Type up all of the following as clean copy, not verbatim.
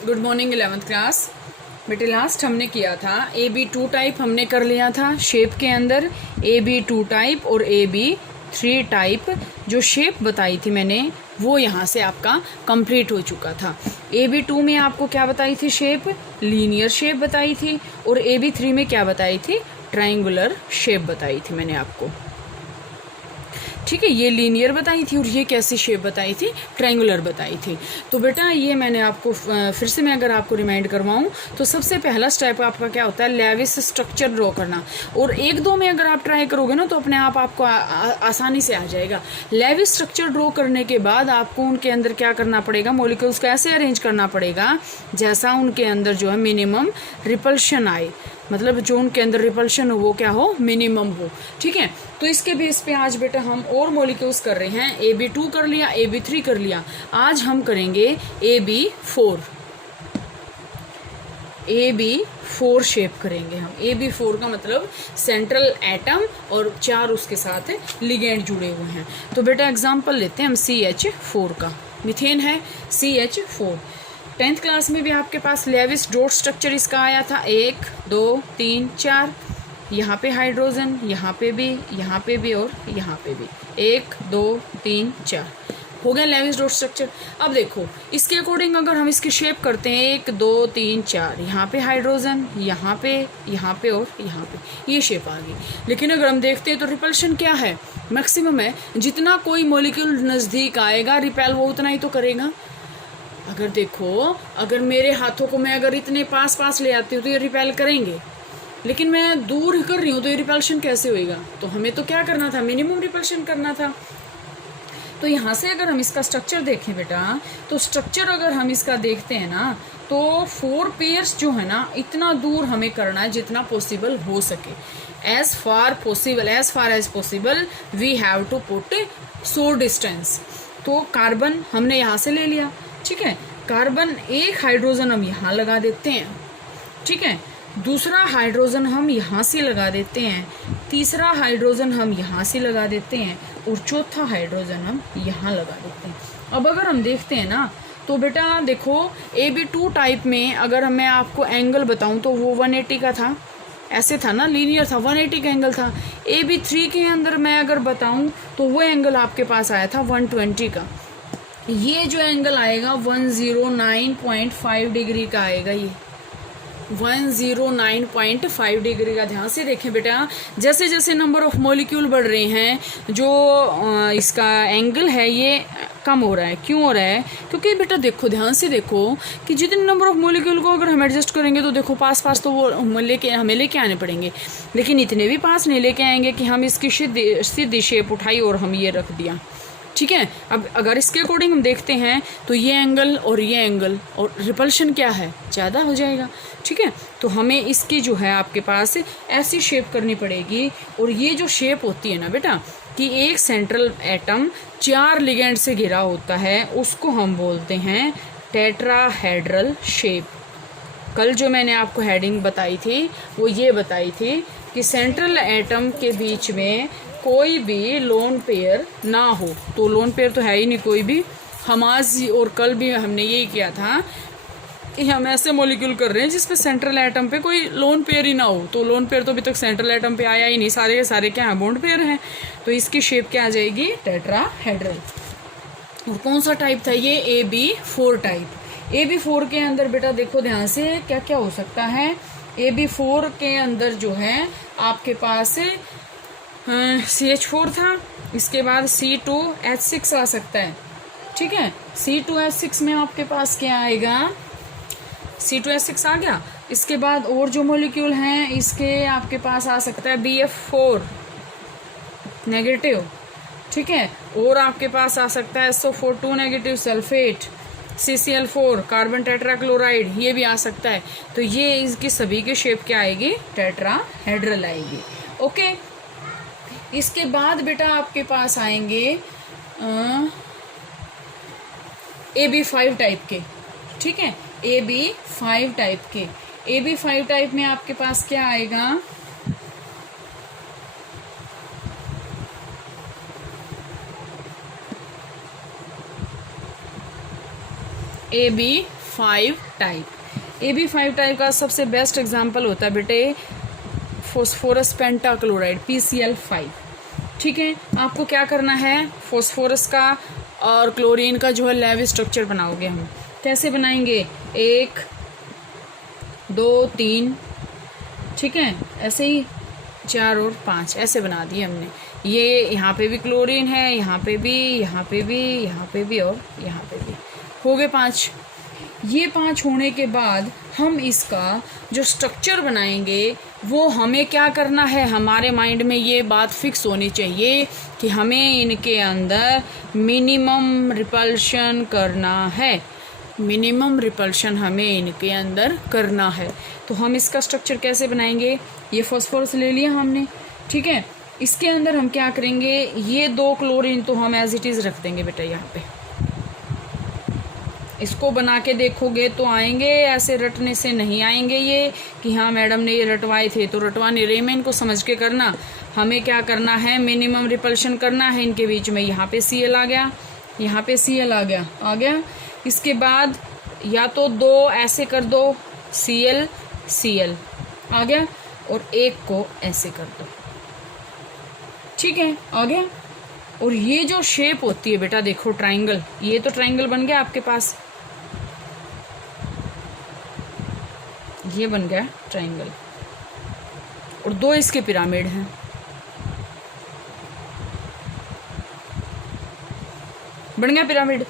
Good morning 11th class. बेटे last हमने किया था AB2 टाइप हमने कर लिया था शेप के अंदर, AB2 टाइप और AB3 टाइप जो शेप बताई थी मैंने वो यहाँ से आपका कंप्लीट हो चुका था। AB2 में आपको क्या बताई थी शेप, लीनियर शेप बताई थी, और AB3 में क्या बताई थी, ट्रायंगुलर शेप बताई थी मैंने आपको। ठीक है, ये लीनियर बताई थी और ये कैसी शेप बताई थी, ट्रायंगुलर बताई थी। तो बेटा ये मैंने आपको फिर से मैं अगर आपको रिमाइंड करवाऊं तो सबसे पहला स्टेप आपका क्या होता है, लेविस स्ट्रक्चर ड्रॉ करना। और एक दो में अगर आप ट्राई करोगे ना तो अपने आप आपको आसानी से आ जाएगा। लेविस स्ट्रक्चर ड्रॉ करने के बाद आपको उनके अंदर क्या करना पड़ेगा, मॉलिक्यूल्स को ऐसे अरेंज करना पड़ेगा जैसा उनके अंदर जो है मिनिमम रिपल्शन आए, मतलब जो उनके अंदर रिपल्शन हो वो क्या हो, मिनिमम हो। ठीक है, तो इसके बेस पे आज बेटा हम और मॉलिक्यूल्स कर रहे हैं। AB2 कर लिया, AB3 कर लिया, आज हम करेंगे AB4। AB4 शेप करेंगे हम। AB4 का मतलब सेंट्रल एटम और 4 उसके साथ लिगेंड जुड़े हुए हैं। तो बेटा एग्जांपल लेते हैं हम CH4 का, मीथेन है CH4। 10th क्लास में भी आपके पास लेविस डॉट स्ट्रक्चर इसका आया था, 1 2 3 4, यहाँ पे हाइड्रोजन, यहाँ पे भी और यहाँ पे भी, 1 2 3 4 हो गया लेविस डॉट स्ट्रक्चर। अब देखो इसके अकॉर्डिंग अगर हम इसकी शेप करते हैं 1 2 3 4, यहाँ पे हाइड्रोजन, यहाँ पे और यहाँ पे, ये शेप आ गई। लेकिन अगर हम देखते हैं तो रिपल्शन क्या है, मैक्सिमम है। जितना कोई मॉलिक्यूल नज़दीक आएगा रिपेल वो उतना ही तो करेगा। अगर देखो, अगर मेरे हाथों को मैं अगर इतने पास ले आती हूँ तो ये रिपेल करेंगे, लेकिन मैं दूर कर रही हूँ तो ये रिपल्शन कैसे होएगा। तो हमें तो क्या करना था, मिनिमम रिपल्शन करना था। तो यहाँ से अगर हम इसका स्ट्रक्चर देखें बेटा, तो स्ट्रक्चर अगर हम इसका देखते हैं ना तो 4 पेयर्स जो है ना इतना दूर हमें करना है जितना पॉसिबल हो सके। As far as possible we have to put so distance. तो कार्बन हमने यहाँ से ले लिया, ठीक है, कार्बन एक हाइड्रोजन हम यहाँ लगा देते हैं, ठीक है, दूसरा हाइड्रोजन हम यहाँ से लगा देते हैं, तीसरा हाइड्रोजन हम यहाँ से लगा देते हैं, और चौथा हाइड्रोजन हम यहाँ लगा देते हैं। अब अगर हम देखते हैं ना तो बेटा देखो AB2 टाइप में अगर मैं आपको एंगल बताऊं तो वो 180 का था, ऐसे था ना, लीनियर था, 180 का एंगल था। AB3 के अंदर मैं अगर बताऊं तो वो एंगल आपके पास आया था 120 का। ये जो एंगल आएगा 109.5 डिग्री का आएगा, ये 109.5 डिग्री का। ध्यान से देखें बेटा, जैसे जैसे नंबर ऑफ मॉलिक्यूल बढ़ रहे हैं जो इसका एंगल है ये कम हो रहा है। क्यों हो रहा है, क्योंकि बेटा देखो ध्यान से देखो कि जितने नंबर ऑफ मॉलिक्यूल को अगर हम एडजस्ट करेंगे तो देखो पास तो वो हमें लेके आने पड़ेंगे, लेकिन इतने भी पास नहीं लेके आएंगे कि हम इसकी सीधी शेप उठाई और हम ये रख दिया। ठीक है, अब अगर इसके अकॉर्डिंग हम देखते हैं तो ये एंगल और ये एंगल और रिपल्शन क्या है, ज़्यादा हो जाएगा। ठीक है, तो हमें इसकी जो है आपके पास ऐसी शेप करनी पड़ेगी। और ये जो शेप होती है ना बेटा कि एक सेंट्रल एटम 4 लिगेंड से घिरा होता है, उसको हम बोलते हैं टेट्राहेड्रल शेप। कल जो मैंने आपको हेडिंग बताई थी वो ये बताई थी कि सेंट्रल एटम के बीच में कोई भी लोन पेयर ना हो। तो लोन पेयर तो है ही नहीं कोई भी। हम आज और कल भी हमने यही किया था कि हम ऐसे मॉलिक्यूल कर रहे हैं जिसपे सेंट्रल एटम पे कोई लोन पेयर ही ना हो। तो लोन पेयर तो अभी तक सेंट्रल एटम पे आया ही नहीं, सारे के सारे क्या है, बॉन्ड पेयर हैं। तो इसकी शेप क्या आ जाएगी, टेट्राहेड्रल। और कौन सा टाइप था ये, AB4 टाइप। AB4 के अंदर बेटा देखो ध्यान से क्या क्या हो सकता है। AB4 के अंदर जो है आपके पास CH4 था, इसके बाद C2H6 आ सकता है। ठीक है, C2H6 में आपके पास क्या आएगा, C2H6 आ गया। इसके बाद और जो मॉलिक्यूल हैं इसके आपके पास आ सकता है BF4 नेगेटिव। ठीक है, और आपके पास आ सकता है SO4 negative sulphate, CCl4 carbon tetrachloride, ये भी आ सकता है। तो ये इसकी सभी की शेप क्या आएगी, टेट्राहेड्रल आएगी। ओके, इसके बाद बेटा आपके पास आएंगे AB5 टाइप के। ठीक है, AB5 टाइप के। AB5 टाइप में आपके पास क्या आएगा, AB AB5 type. AB5 type का सबसे बेस्ट एग्जाम्पल होता है बेटे फॉस्फोरस पेंटाक्लोराइड PCl5। ठीक है, आपको क्या करना है, फॉस्फोरस का और क्लोरीन का जो है लैब स्ट्रक्चर बनाओगे हम। कैसे बनाएंगे, 1 2 3, ठीक है, ऐसे ही 4 और 5 ऐसे बना दिए हमने। ये यहाँ पे भी क्लोरीन है, यहाँ पे भी, यहाँ पे भी, यहाँ पे भी और यहाँ पे भी, हो गए 5। ये 5 होने के बाद हम इसका जो स्ट्रक्चर बनाएंगे वो हमें क्या करना है, हमारे माइंड में ये बात फिक्स होनी चाहिए कि हमें इनके अंदर मिनिमम रिपल्शन करना है। मिनिमम रिपल्शन हमें इनके अंदर करना है। तो हम इसका स्ट्रक्चर कैसे बनाएंगे, ये फॉस्फोरस ले लिया हमने, ठीक है, इसके अंदर हम क्या करेंगे, ये 2 क्लोरीन तो हम एज इट इज़ रख देंगे बेटा यहाँ पे। इसको बना के देखोगे तो आएंगे, ऐसे रटने से नहीं आएंगे ये कि हाँ मैडम ने ये रटवाए थे तो रटवाने रहे में, इनको समझ के करना। हमें क्या करना है, मिनिमम रिपल्शन करना है इनके बीच में। यहाँ पे Cl आ गया, यहाँ पे Cl आ गया। इसके बाद या तो 2 ऐसे कर दो, Cl Cl आ गया, और एक को ऐसे कर दो, ठीक है, आ गया। और ये जो शेप होती है बेटा देखो ट्राइंगल, ये तो ट्राइंगल बन गया आपके पास, ये बन गया ट्राइंगल, और 2 इसके पिरामिड हैं। बन गया पिरामिड।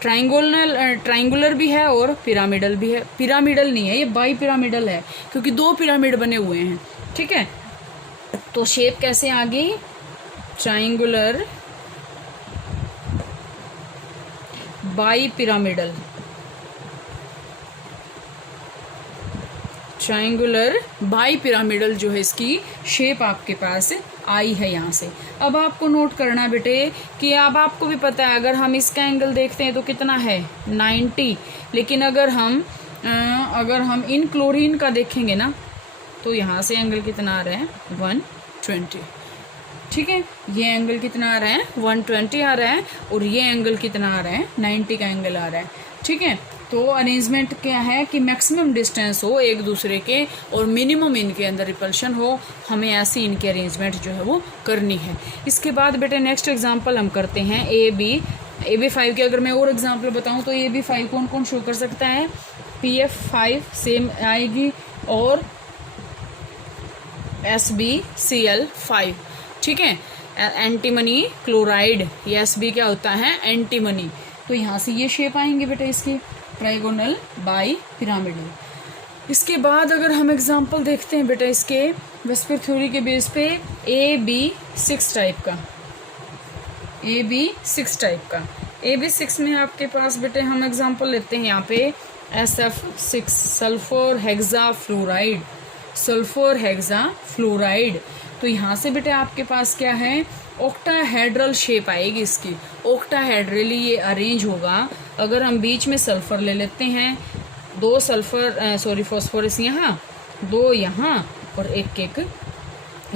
ट्राइंगुलर भी है और पिरामिडल भी है। पिरामिडल नहीं है ये, बाई पिरामिडल है, क्योंकि 2 पिरामिड बने हुए हैं, ठीक है। तो शेप कैसे आ गई, triangular bi pyramidal. Triangular bi pyramidal जो है इसकी शेप आपके पास आई है यहाँ से। अब आपको नोट करना बेटे कि अब आपको भी पता है अगर हम इसका एंगल देखते हैं तो कितना है 90, लेकिन अगर हम इन क्लोरीन का देखेंगे ना तो यहाँ से एंगल कितना आ रहा है 120, ठीक है। ये एंगल कितना आ रहा है 120 आ रहा है, और ये एंगल कितना आ रहा है 90 का एंगल आ रहा है, ठीक है। तो अरेंजमेंट क्या है कि मैक्सिमम डिस्टेंस हो एक दूसरे के और मिनिमम इनके अंदर रिपल्शन हो, हमें ऐसी इनके अरेंजमेंट जो है वो करनी है। इसके बाद बेटे नेक्स्ट एग्जांपल हम करते हैं AB5 के। अगर मैं और एग्जांपल बताऊं तो AB5 कौन कौन शो कर सकता है, PF5 सेम आएगी और SbCl5, ठीक है। एंटीमनी क्लोराइड, ये Sb क्या होता है एंटीमनी। तो यहाँ से ये शेप आएंगे बेटा इसकी ट्राइगोनल बाई पिरामिडल। इसके बाद अगर हम एग्जांपल देखते हैं बेटा इसके वेस्पर थ्योरी के बेस पे AB6 टाइप का, AB6 टाइप का। AB6 में आपके पास बेटे हम एग्जांपल लेते हैं यहाँ पे SF6 sulphur hexa fluoride, sulphur hexa fluoride. तो यहाँ से बेटे आपके पास क्या है, ऑक्टाहेड्रल शेप आएगी इसकी। ऑक्टाहेड्रली ये अरेंज होगा। अगर हम बीच में सल्फर ले लेते हैं, 2 सल्फर फॉस्फोरस यहाँ, 2 यहाँ और एक,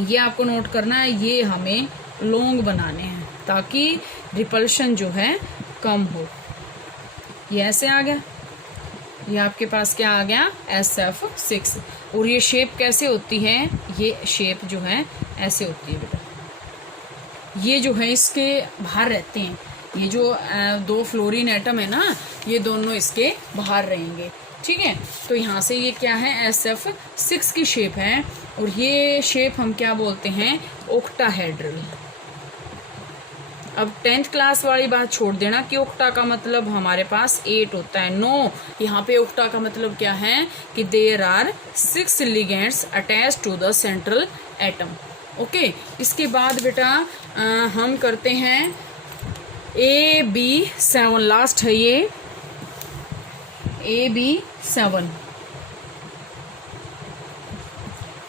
ये आपको नोट करना है। ये हमें लॉन्ग बनाने हैं ताकि रिपल्शन जो है कम हो। ये ऐसे आ गया, ये आपके पास क्या आ गया SF6। और ये शेप कैसे होती है, ये शेप जो है ऐसे होती है बेटा। ये जो है इसके बाहर रहते हैं, ये जो 2 फ्लोरीन एटम है ना, ये दोनों इसके बाहर रहेंगे, ठीक है। तो यहाँ से ये क्या है SF6 की शेप है, और ये शेप हम क्या बोलते हैं ऑक्टाहेड्रल। अब 10th क्लास वाली बात छोड़ देना कि ऑक्टा का मतलब हमारे पास 8 होता है, नो। यहाँ पे ऑक्टा का मतलब क्या है कि there are 6 ligands attach to the central atom, okay. इसके बाद बेटा हम करते हैं AB7, लास्ट है ये AB7।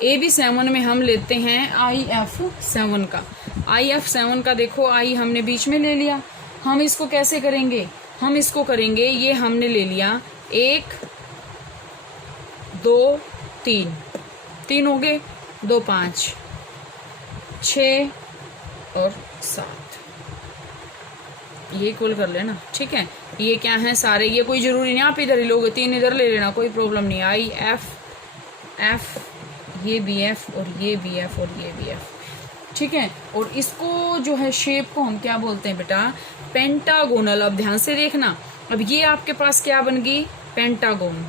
AB7 में हम लेते हैं IF7 का। IF7 का देखो I हमने बीच में ले लिया। हम इसको कैसे करेंगे, हम इसको करेंगे, ये हमने ले लिया 1 2 3 हो गए, 2 5 6 और 7, ये इक्वल कर लेना, ठीक है। ये क्या है सारे, ये कोई जरूरी नहीं आप इधर ही लोगे, 3 इधर ले लेना, कोई प्रॉब्लम नहीं। आई एफ एफ, ये बी एफ और ये बी एफ और ये बी एफ, ठीक है। और इसको जो है शेप को हम क्या बोलते हैं बेटा, पेंटागोनल। अब ध्यान से देखना, अब ये आपके पास क्या बन गई, पेंटागोन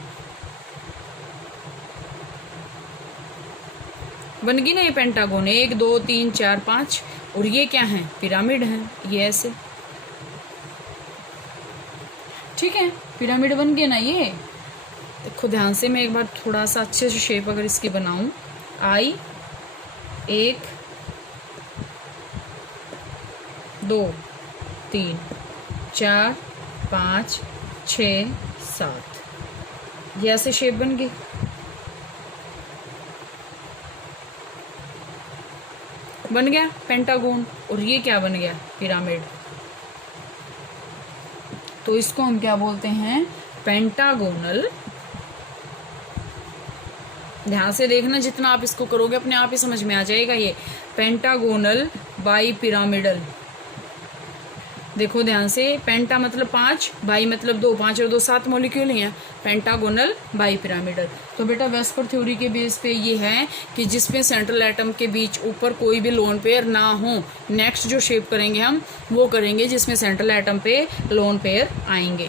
बन गई ना, ये पेंटागोन 1 2 3 4 5। और ये क्या है, पिरामिड है, ये ऐसे, ठीक है। पिरामिड बन गया ना ये। देखो ध्यान से, मैं एक बार थोड़ा सा अच्छे से शेप अगर इसकी बनाऊं, आई 1 2 3 4 5 6 7, ये ऐसे शेप बन गई। बन गया पेंटागोन। और ये क्या बन गया, पिरामिड। तो इसको हम क्या बोलते हैं, पेंटागोनल। ध्यान से देखना, जितना आप इसको करोगे अपने आप ही समझ में आ जाएगा। ये पेंटागोनल बाई पिरामिडल। देखो ध्यान से, पेंटा मतलब 5, बाई मतलब 2, 5 और 2 7 मॉलिक्यूल ही हैं, पेंटागोनल बाई पिरामिडल। तो बेटा वेस्पर थ्योरी के बेस पे ये है कि जिसमें सेंट्रल एटम के बीच ऊपर कोई भी लोन पेयर ना हो। नेक्स्ट जो शेप करेंगे हम वो करेंगे जिसमें सेंट्रल एटम पे लोन पेयर आएंगे।